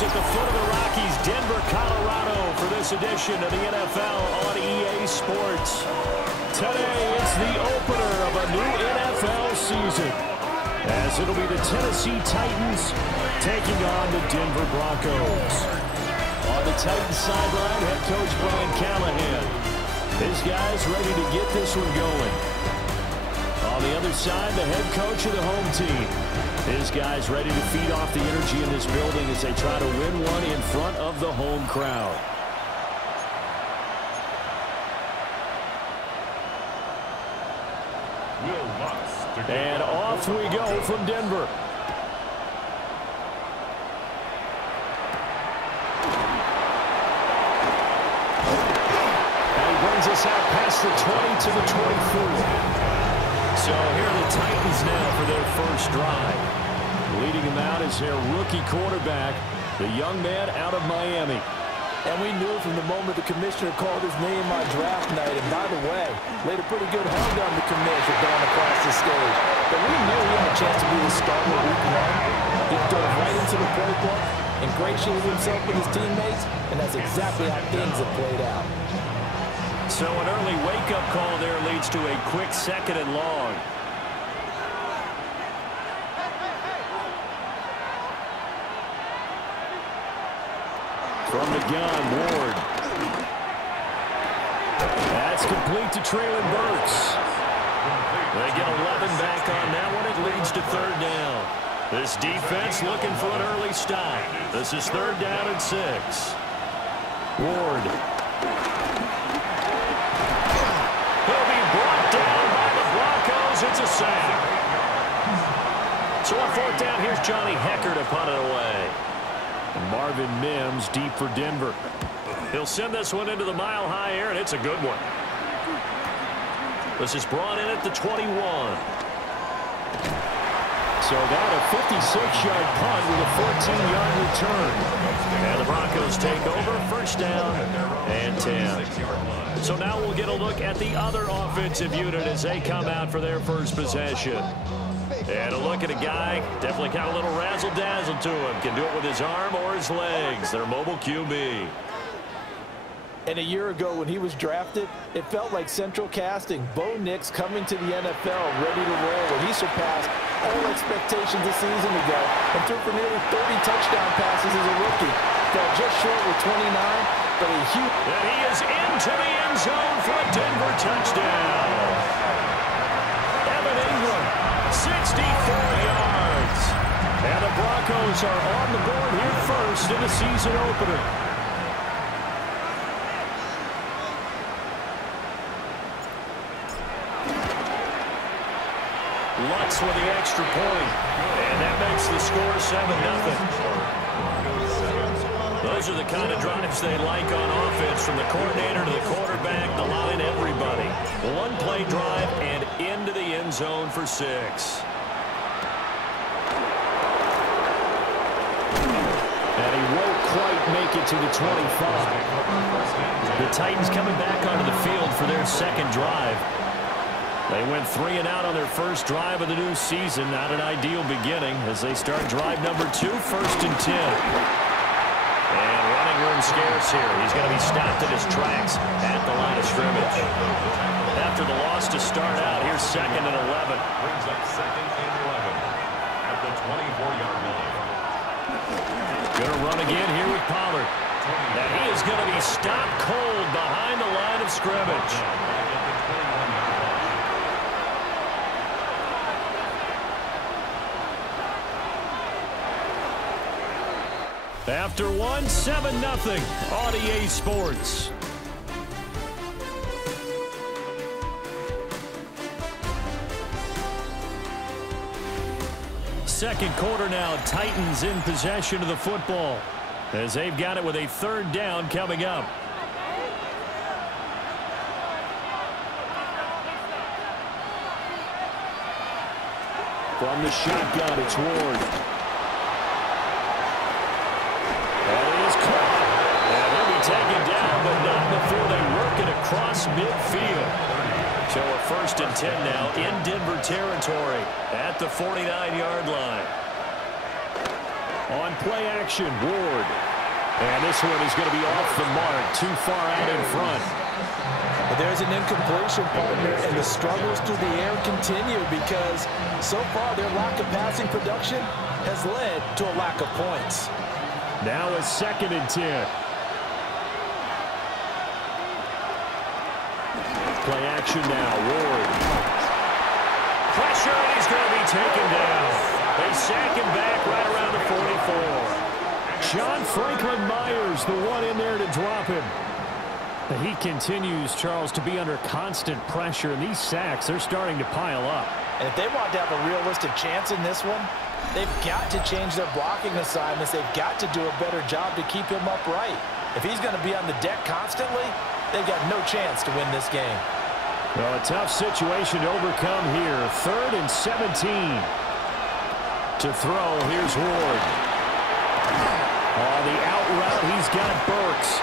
Broncos at the foot of the Rockies, Denver, Colorado, for this edition of the NFL on EA Sports. Today, it's the opener of a new NFL season, as it'll be the Tennessee Titans taking on the Denver Broncos. On the Titans sideline, head coach Brian Callahan. His guys ready to get this one going. On the other side, the head coach of the home team. His guys ready to feed off the energy in this building as they try to win one in front of the home crowd. And off we go from Denver. And he brings us out past the 20 to the 24. So here are the Titans now for their first drive. Leading them out is their rookie quarterback, the young man out of Miami. And we knew from the moment the commissioner called his name on draft night, and by the way, laid a pretty good hug on the commissioner going across the stage. But we knew he had a chance to be the starter week one. He dove right into the playbook, ingratiated himself with his teammates, and that's exactly how things have played out. So an early wake-up call there leads to a quick 2nd and long. From the gun, Ward. That's complete to Traylon Burks. They get 11 back on that one. It leads to 3rd down. This defense looking for an early stop. This is 3rd down and 6. Ward. He'll be brought down by the Broncos. It's a sack. So on 4th down, here's Johnny Hecker to punt it away. Marvin Mims deep for Denver. He'll send this one into the mile-high air, and it's a good one. This is brought in at the 21. So that a 56-yard punt with a 14-yard return. And the Broncos take over, 1st down and 10. So now we'll get a look at the other offensive unit as they come out for their first possession. And a look at a guy, definitely got a little razzle-dazzle to him. Can do it with his arm or his legs. Their mobile QB. And a year ago when he was drafted, it felt like central casting. Bo Nix coming to the NFL ready to roll when he surpassed all expectations a season ago and threw for nearly 30 touchdown passes as a rookie. Fell just short with 29, but a huge... And he is into the end zone for a Denver touchdown. Evan Ingram, 64 yards. And the Broncos are on the board here first in the season opener. Lutz with the extra point. And that makes the score 7-0. Those are the kind of drives they like on offense, from the coordinator to the quarterback, the line, everybody. One-play drive and into the end zone for 6. And he won't quite make it to the 25. The Titans coming back onto the field for their 2nd drive. They went 3 and out on their first drive of the new season. Not an ideal beginning as they start drive number 2, 1st and 10. And running room scarce here. He's going to be stopped in his tracks at the line of scrimmage. After the loss to start out, here's 2nd and 11. Brings up 2nd and 11 at the 24-yard line. Going to run again here with Pollard. And he is going to be stopped cold behind the line of scrimmage. After one, 7-0 on EA Sports. Second quarter now, Titans in possession of the football as they've got it with a 3rd down coming up. From the shotgun, it's Ward. Taken down, but not before they work it across midfield. So a 1st and 10 now in Denver territory at the 49-yard line. On play action, Ward. And this one is going to be off the mark, too far out in front. But there's an incompletion, partner, and the struggles through the air continue because so far their lack of passing production has led to a lack of points. Now a 2nd and 10. Play action now, Ward. Pressure, and he's going to be taken down. They sack him back right around the 44. John Franklin Myers, the one in there to drop him. He continues, Charles, to be under constant pressure, and these sacks, they're starting to pile up. And if they want to have a realistic chance in this one, they've got to change their blocking assignments. They've got to do a better job to keep him upright. If he's going to be on the deck constantly, they've got no chance to win this game. Well, a tough situation to overcome here. 3rd and 17. To throw, here's Ward. On the out route, he's got Burks.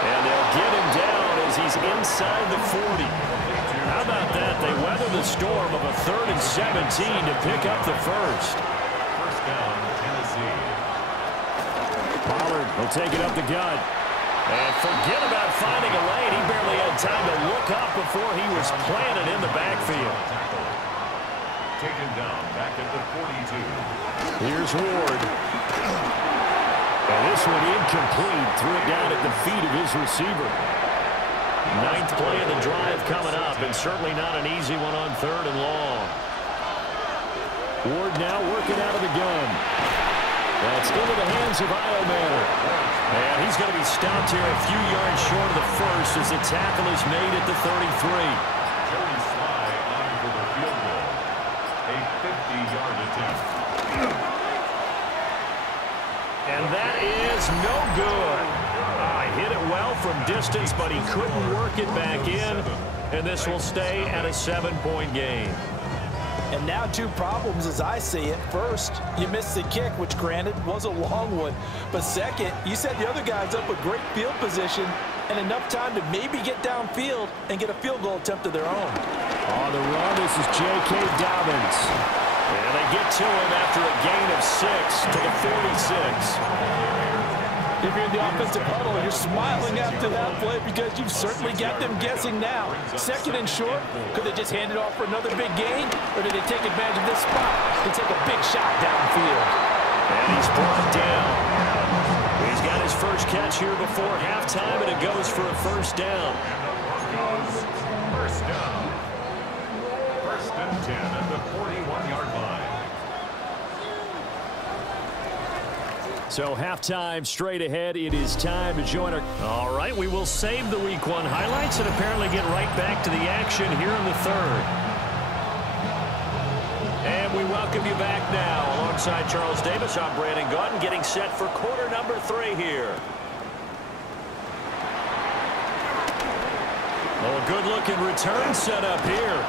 And they'll get him down as he's inside the 40. How about that? They weather the storm of a 3rd and 17 to pick up the first. First down, Tennessee. Pollard will take it up the gut. And forget about finding a lane. He barely had time to look up before he was planted in the backfield. Taken down back at the 42. Here's Ward. And this one incomplete. Threw it down at the feet of his receiver. 9th play of the drive coming up, and certainly not an easy one on 3rd and long. Ward now working out of the gun. That's into the hands of Iomanner. And he's going to be stopped here a few yards short of the first as the tackle is made at the 33. Joey Sly on for the field goal. A 50-yard attempt. And that is no good. Hit it well from distance, but he couldn't work it back in. And this will stay at a 7-point game. And now 2 problems as I see it. First, you missed the kick, which granted was a long one. But second, you set the other guys up with great field position and enough time to maybe get downfield and get a field goal attempt of their own. On the run, this is J.K. Dobbins. And they get to him after a gain of 6 to the 46. If you're in the offensive huddle, you're smiling after that play because you've certainly got them guessing now. 2nd and short, could they just hand it off for another big gain? Or did they take advantage of this spot and take a big shot downfield? And he's brought down. He's got his first catch here before halftime, and it goes for a first down. Broncos, first down. 1st and 10 at the 41-yard line. So halftime straight ahead. It is time to join our... All right, we will save the Week 1 highlights and apparently get right back to the action here in the 3rd. And we welcome you back now. Alongside Charles Davis, I'm Brandon Gaudin, getting set for quarter number 3 here. Oh, a good-looking return set up here.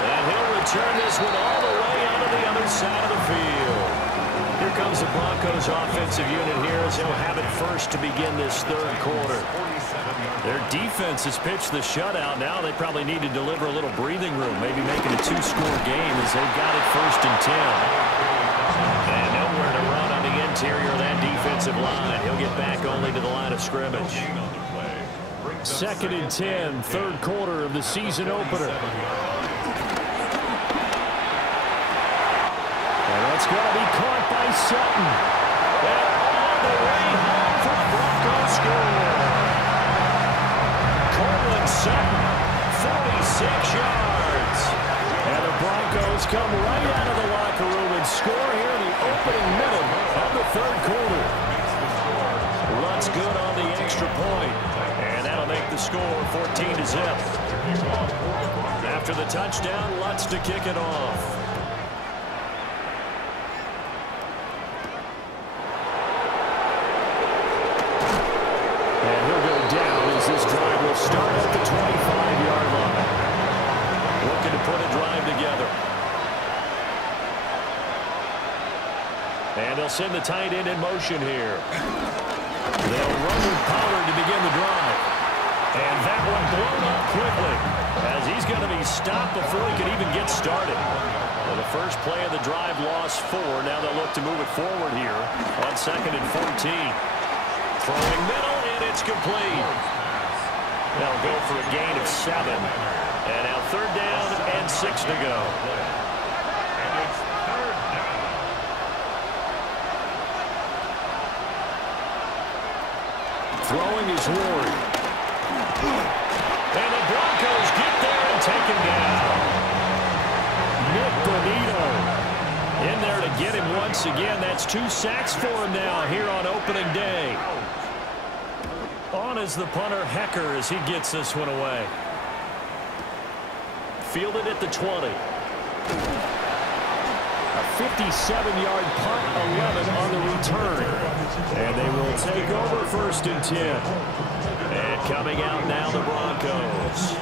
And he'll return this one all the way onto the other side of the field. Here comes the Broncos offensive unit here as they'll have it first to begin this 3rd quarter. Their defense has pitched the shutout. Now they probably need to deliver a little breathing room, maybe making a 2-score game as they've got it 1st and 10. And nowhere to run on the interior of that defensive line. He'll get back only to the line of scrimmage. 2nd and 10, 3rd quarter of the season opener. It's going to be caught by Sutton. And all the way home for the Broncos score. Cortland Sutton, 46 yards. And the Broncos come right out of the locker room and score here in the opening minute of the 3rd quarter. Lutz good on the extra point. And that'll make the score 14-0. After the touchdown, Lutz to kick it off. This drive will start at the 25-yard line. Looking to put a drive together. And they'll send the tight end in motion here. They'll run with Pollard to begin the drive. And that one blown up quickly as he's going to be stopped before he can even get started. Well, the first play of the drive lost 4. Now they'll look to move it forward here on 2nd and 14. Throwing middle, and it's complete. They'll go for a gain of 7. And now 3rd down and 6 to go. And it's 3rd down. Throwing is Ward. And the Broncos get there and take him down. Nick Bonito in there to get him once again. That's 2 sacks for him now here on opening day. On is the punter, Hecker, as he gets this one away. Fielded at the 20. A 57-yard punt, 11 on the return. And they will take over 1st and 10. And coming out now, the Broncos.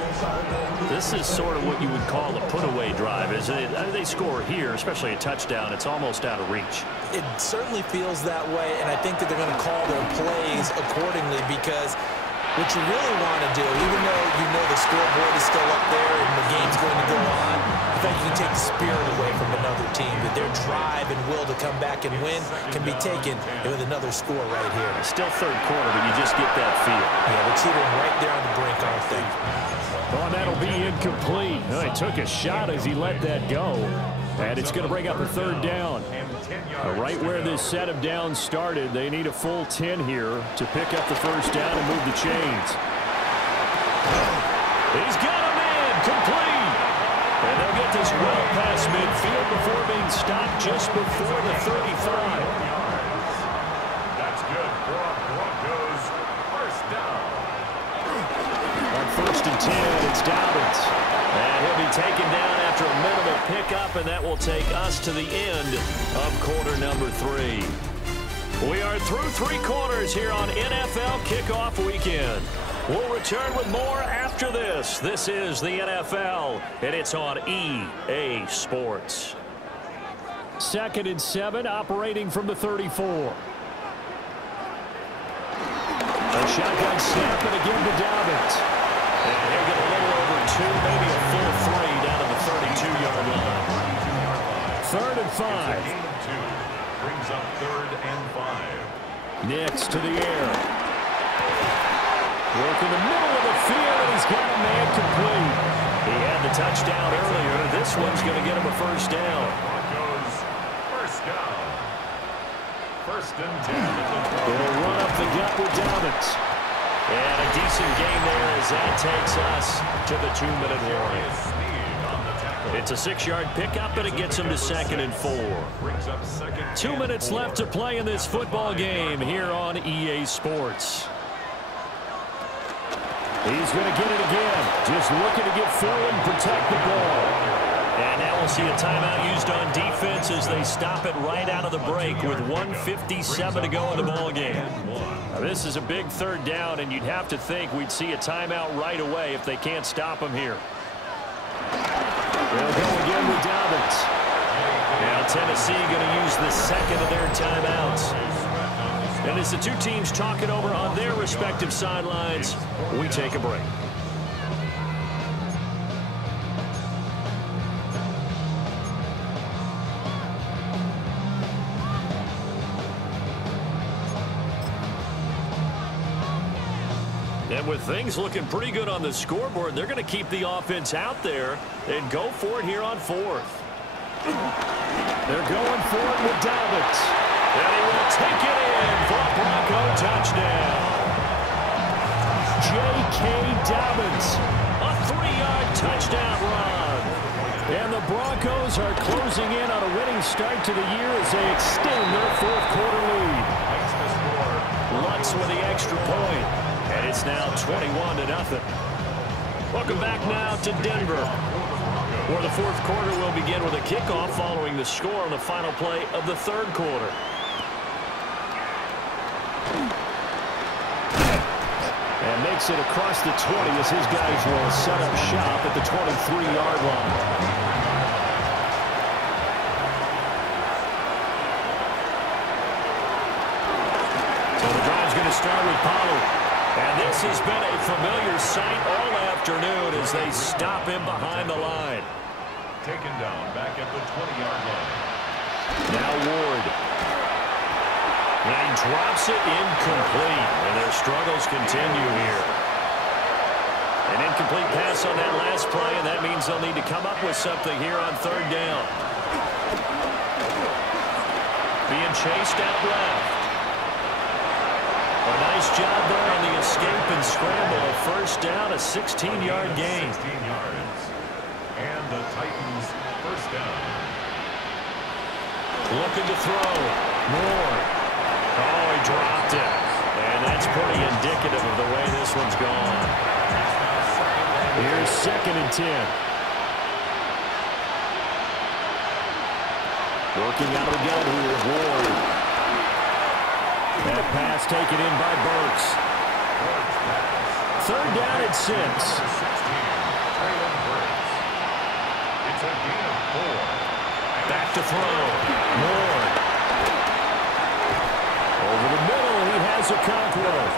This is sort of what you would call a put-away drive. As they score here, especially a touchdown, it's almost out of reach. It certainly feels that way, and I think that they're going to call their plays accordingly, because what you really want to do, even though you know the scoreboard is still up there and the game's going to go on, I think you can take the spirit away from another team, that their drive and will to come back and win can be taken with another score right here. It's still 3rd quarter, but you just get that feel. Yeah, they're teetering right there on the brink, aren't they? Oh, that'll be incomplete. Oh, he took a shot as he let that go. And it's going to bring up a 3rd down. Right where this set of downs started, they need a full 10 here to pick up the 1st down and move the chains. He's got him in, complete. And they'll get this well past midfield before being stopped just before the 35. That's good for Broncos. 1st down. On 1st and 10, it's Dobbins. And he'll be taken down after a minimal pickup, and that will take us to the end of quarter number 3. We are through 3 quarters here on NFL Kickoff Weekend. We'll return with more after this. This is the NFL, and it's on EA Sports. 2nd and 7, operating from the 34. A shotgun snap, and again to Dobbins. And he'll get a little over 2, maybe a full 3 down to the 32-yard line. 3rd and 5. Brings up 3rd and 5. Next to the air. Work in the middle of the field, and he's got a man complete. He had the touchdown earlier. This one's going to get him a 1st down. Broncos, 1st down. 1st and 10. They'll run up the gut with Dobbins. And a decent game there as that takes us to the 2-minute warning. It's a 6-yard pickup, and it gets him to 2nd and 4. 2 minutes left to play in this football game here on EA Sports. He's going to get it again. Just looking to get Phil and protect the ball. And now we'll see a timeout used on defense as they stop it right out of the break with 1:57 to go in the ball game. Now, this is a big 3rd down, and you'd have to think we'd see a timeout right away if they can't stop him here. They'll go again with Dobbins. Now Tennessee going to use the 2nd of their timeouts. And as the 2 teams talk it over on their respective sidelines, we take a break. And with things looking pretty good on the scoreboard, they're going to keep the offense out there and go for it here on 4th. They're going for it with Dobbins. And he will take it in for a Bronco touchdown. J.K. Dobbins, a 3-yard touchdown run. And the Broncos are closing in on a winning start to the year as they extend their 4th quarter lead. Lutz with the extra point. And it's now 21-0. Welcome back now to Denver, where the 4th quarter will begin with a kickoff following the score on the final play of the 3rd quarter. And makes it across the 20 as his guys will set up shop at the 23-yard line. So the drive's going to start with Pollard. And this has been a familiar sight all afternoon as they stop him behind the line. taken down back at the 20-yard line. Now Ward. And he drops it incomplete. And their struggles continue here. An incomplete pass on that last play, and that means they'll need to come up with something here on third down. Being chased out left. A nice job there on the escape and scramble. A first down, a 16-yard gain. 16 yards. And the Titans first down. Looking to throw. Moore. Oh, he dropped it. And that's pretty indicative of the way this one's gone. Here's 2nd and 10. Working out of the gun here, Ward. That pass taken in by Burks. Third down and 6. It's a gain of 4. Back to throw. Moore. Over the middle, he has a Conklin.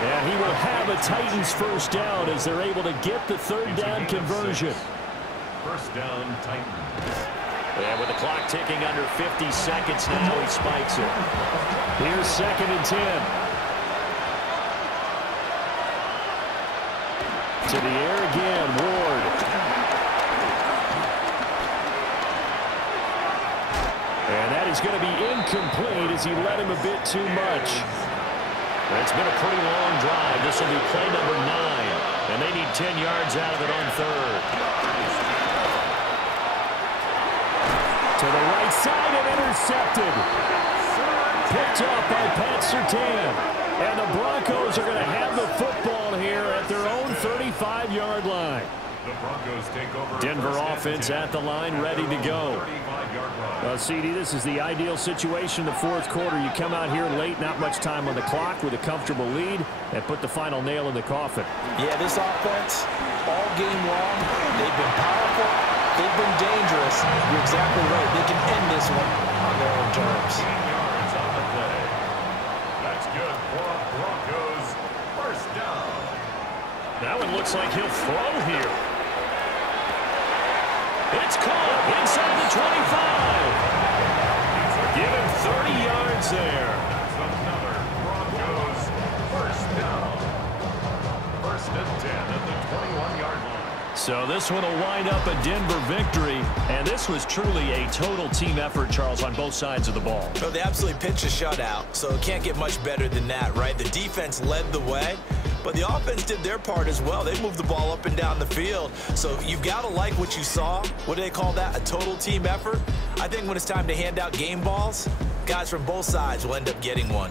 And he will have a Titans first down as they're able to get the third down conversion. First down, Titans. And with the clock ticking under 50 seconds now, he spikes it. Here's 2nd and 10. To the air again, Ward. And that is going to be incomplete as he led him a bit too much. It's been a pretty long drive. This will be play number 9. And they need 10 yards out of it on third. To the right side and intercepted. Picked off by Pat Surtain. And the Broncos are going to have the football here at their own 35-yard line. The Broncos take over. Denver offense at the line, ready to go. CD, this is the ideal situation in the fourth quarter. You come out here late, not much time on the clock, with a comfortable lead, and put the final nail in the coffin. Yeah, this offense, all game long, they've been powerful, they've been dangerous. You're exactly right. They can end this one on their own terms. 15 yards on the play. That's good for a Broncos first down. That one looks like he'll throw here. It's caught inside the 25. Give him 30 yards there. That's another Broncos first down. First and 10 at the 21-yard line. So this one will wind up a Denver victory, and this was truly a total team effort, Charles, on both sides of the ball. Well, they absolutely pitched a shutout, so it can't get much better than that, right? The defense led the way, but the offense did their part as well. They moved the ball up and down the field, so you've got to like what you saw. What do they call that? A total team effort? I think when it's time to hand out game balls, guys from both sides will end up getting one.